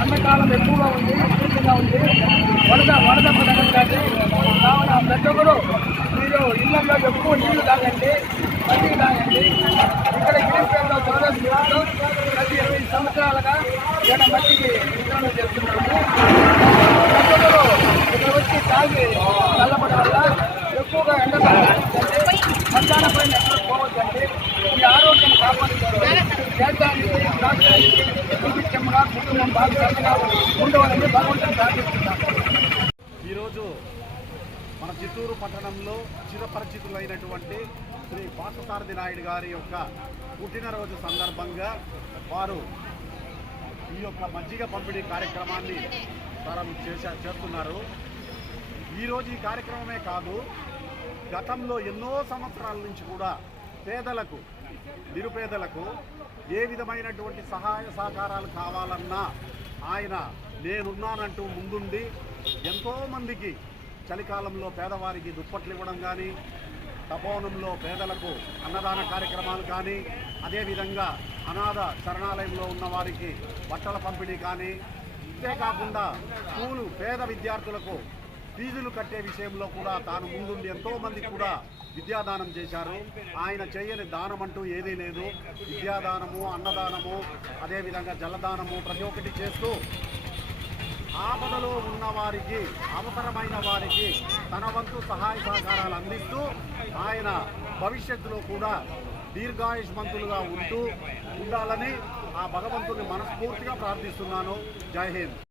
ఎండాకాలం ఎక్కువగా ఉంది, విస్తృతంగా ఉంది. వరద పడడం కానీ కావున ప్రతి ఒక్కరు మీరు ఇళ్లలో ఎక్కువ నీళ్లు తాగండి, మజ్జిగ తాగండి. ఇక్కడ గిరిపేటలో చౌరస్లో ప్రతి 20 సంవత్సరాలుగా ఇక్కడ మట్టికి విస్తరణ చేస్తున్నాము. ప్రతి ఒక్కరు ఇక్కడ వచ్చి తాగి చల్లబడడం వల్ల ఎక్కువగా ఎండాకాలం మధ్యాహ్నం పైన ఎక్కడ పోవద్దండి. మీ ఆరోగ్యాన్ని కాపాడుకోవాలి. దేశానికి రాష్ట్రానికి సుభిక్షంగా కుటుంబం బాగా ఉండవాలని భగవంతుని ప్రార్థిస్తున్నాను. ఈరోజు మన చిత్తూరు పట్టణంలో చిరపరిచితులైనటువంటి శ్రీ పార్థసారథి నాయుడు గారి యొక్క పుట్టినరోజు సందర్భంగా వారు ఈ యొక్క మజ్జిగ పంపిణీ కార్యక్రమాన్ని చేస్తున్నారు. ఈరోజు ఈ కార్యక్రమమే కాదు, గతంలో ఎన్నో సంవత్సరాల నుంచి కూడా పేదలకు, నిరుపేదలకు ఏ విధమైనటువంటి సహాయ సహకారాలు కావాలన్నా ఆయన నేనున్నానంటూ ముందుండి ఎంతోమందికి చలికాలంలో పేదవారికి దుప్పట్లు ఇవ్వడం కానీ, తపోవనంలో పేదలకు అన్నదాన కార్యక్రమాలు కానీ, అదేవిధంగా అనాథ శరణాలయంలో ఉన్న వారికి బట్టల పంపిణీ కానీ, అంతేకాకుండా స్కూలు పేద విద్యార్థులకు ఫీజులు కట్టే విషయంలో కూడా తాను ముందుండి ఎంతోమందికి కూడా విద్యాదానం చేశారు. ఆయన చేయని దానం అంటూ ఏదీ లేదు. విద్యాదానము, అన్నదానము, అదేవిధంగా జలదానము ప్రతి ఒక్కటి చేస్తూ ఆపదలో ఉన్న వారికి, అవసరమైన వారికి తన వంతు సహాయ సహకారాలు అందిస్తూ ఆయన భవిష్యత్తులో కూడా దీర్ఘాయుష్మంతులుగా ఉండాలని ఆ భగవంతుని మనస్ఫూర్తిగా ప్రార్థిస్తున్నాను. జై హింద్.